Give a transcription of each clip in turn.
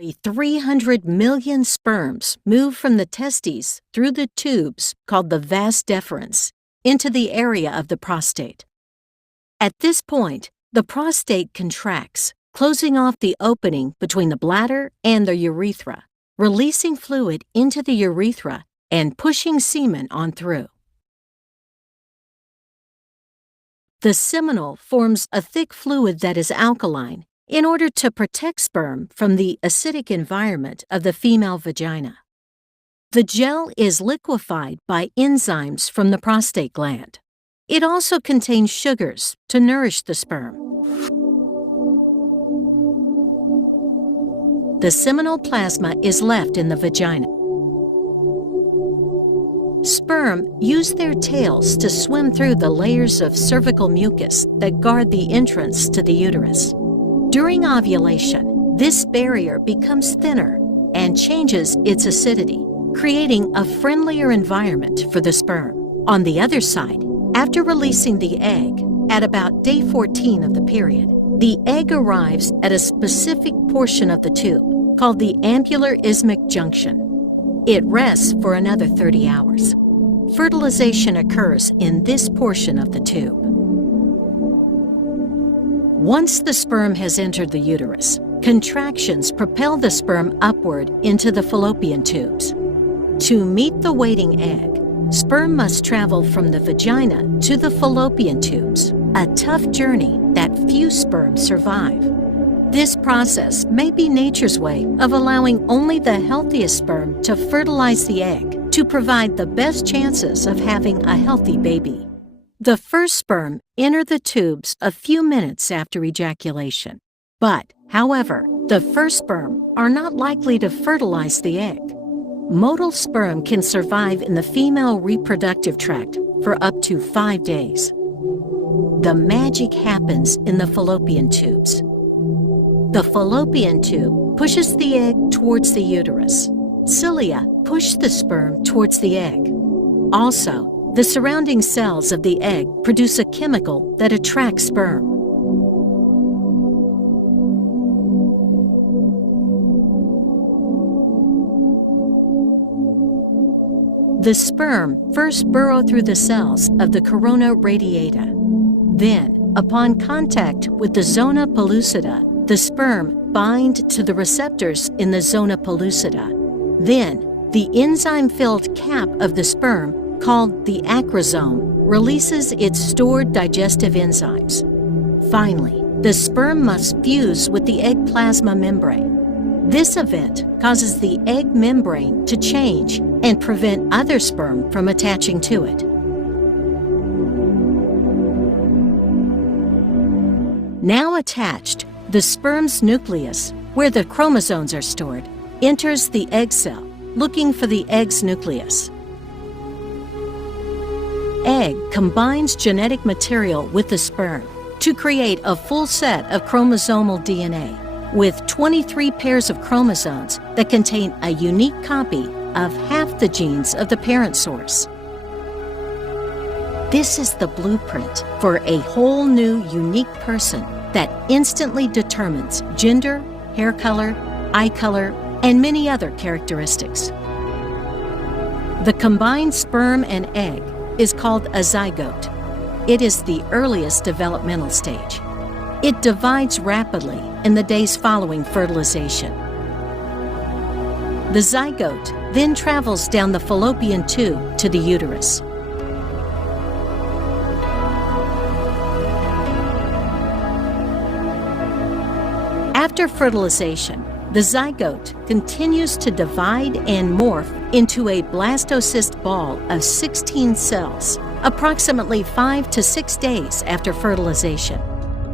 300 million sperms move from the testes through the tubes called the vas deferens into the area of the prostate. At this point, the prostate contracts, closing off the opening between the bladder and the urethra, releasing fluid into the urethra and pushing semen on through. The seminal forms a thick fluid that is alkaline in order to protect sperm from the acidic environment of the female vagina. The gel is liquefied by enzymes from the prostate gland. It also contains sugars to nourish the sperm. The seminal plasma is left in the vagina. Sperm use their tails to swim through the layers of cervical mucus that guard the entrance to the uterus. During ovulation, this barrier becomes thinner and changes its acidity, creating a friendlier environment for the sperm. On the other side, after releasing the egg, at about day 14 of the period, the egg arrives at a specific portion of the tube called the ampular isthmic junction. It rests for another 30 hours. Fertilization occurs in this portion of the tube. Once the sperm has entered the uterus, contractions propel the sperm upward into the fallopian tubes. To meet the waiting egg, sperm must travel from the vagina to the fallopian tubes, a tough journey that few sperm survive. This process may be nature's way of allowing only the healthiest sperm to fertilize the egg to provide the best chances of having a healthy baby. The first sperm enter the tubes a few minutes after ejaculation. But, however, the first sperm are not likely to fertilize the egg. Motile sperm can survive in the female reproductive tract for up to 5 days. The magic happens in the fallopian tubes. The fallopian tube pushes the egg towards the uterus. Cilia push the sperm towards the egg. Also, the surrounding cells of the egg produce a chemical that attracts sperm. The sperm first burrow through the cells of the corona radiata. Then, upon contact with the zona pellucida, the sperm bind to the receptors in the zona pellucida. Then, the enzyme-filled cap of the sperm, called the acrosome, releases its stored digestive enzymes. Finally, the sperm must fuse with the egg plasma membrane. This event causes the egg membrane to change and prevent other sperm from attaching to it. Now attached, the sperm's nucleus, where the chromosomes are stored, enters the egg cell, looking for the egg's nucleus. Egg combines genetic material with the sperm to create a full set of chromosomal DNA with 23 pairs of chromosomes that contain a unique copy of half the genes of the parent source. This is the blueprint for a whole new, unique person that instantly determines gender, hair color, eye color, and many other characteristics. The combined sperm and egg is called a zygote. It is the earliest developmental stage. It divides rapidly in the days following fertilization. The zygote then travels down the fallopian tube to the uterus. After fertilization, the zygote continues to divide and morph into a blastocyst ball of 16 cells, approximately 5 to 6 days after fertilization.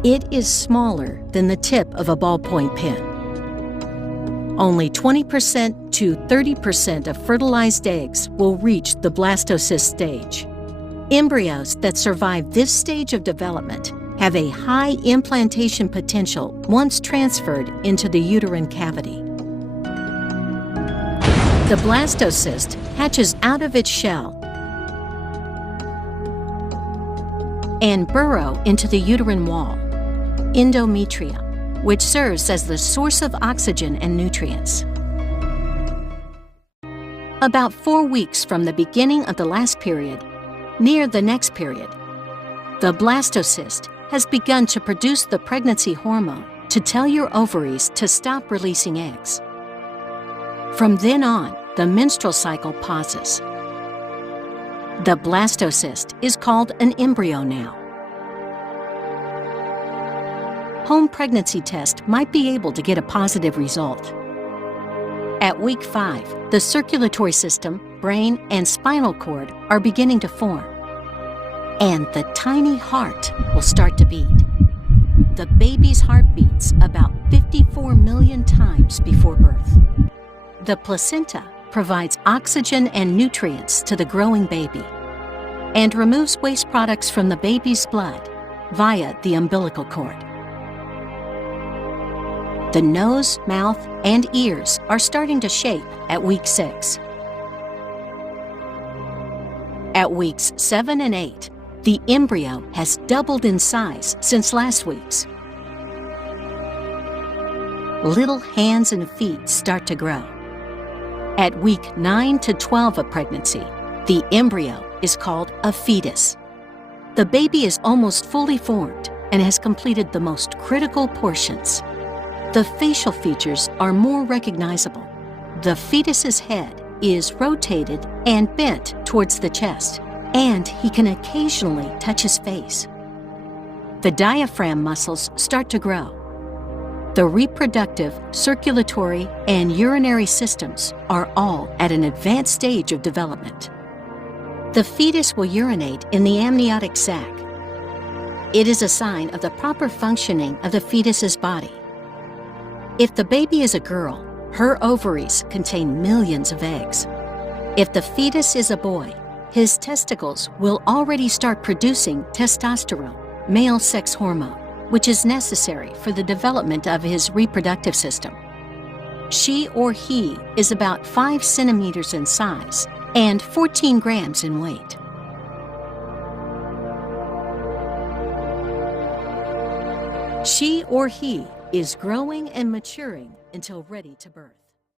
It is smaller than the tip of a ballpoint pen. Only 20% to 30% of fertilized eggs will reach the blastocyst stage. Embryos that survive this stage of development have a high implantation potential once transferred into the uterine cavity. The blastocyst hatches out of its shell and burrow into the uterine wall, endometrium, which serves as the source of oxygen and nutrients. About 4 weeks from the beginning of the last period, near the next period, the blastocyst has begun to produce the pregnancy hormone to tell your ovaries to stop releasing eggs. From then on, the menstrual cycle pauses. The blastocyst is called an embryo now. Home pregnancy test might be able to get a positive result. At week 5, the circulatory system, brain, and spinal cord are beginning to form. And the tiny heart will start to beat. The baby's heart beats about 54 million times before birth. The placenta provides oxygen and nutrients to the growing baby and removes waste products from the baby's blood via the umbilical cord. The nose, mouth, and ears are starting to shape at week 6. At weeks 7 and 8, the embryo has doubled in size since last week's. Little hands and feet start to grow. At week 9 to 12 of pregnancy, the embryo is called a fetus. The baby is almost fully formed and has completed the most critical portions. The facial features are more recognizable. The fetus's head is rotated and bent towards the chest, and he can occasionally touch his face. The diaphragm muscles start to grow. The reproductive, circulatory, and urinary systems are all at an advanced stage of development. The fetus will urinate in the amniotic sac. It is a sign of the proper functioning of the fetus's body. If the baby is a girl, her ovaries contain millions of eggs. If the fetus is a boy, his testicles will already start producing testosterone, male sex hormone, which is necessary for the development of his reproductive system. She or he is about 5 centimeters in size and 14 grams in weight. She or he is growing and maturing until ready to birth.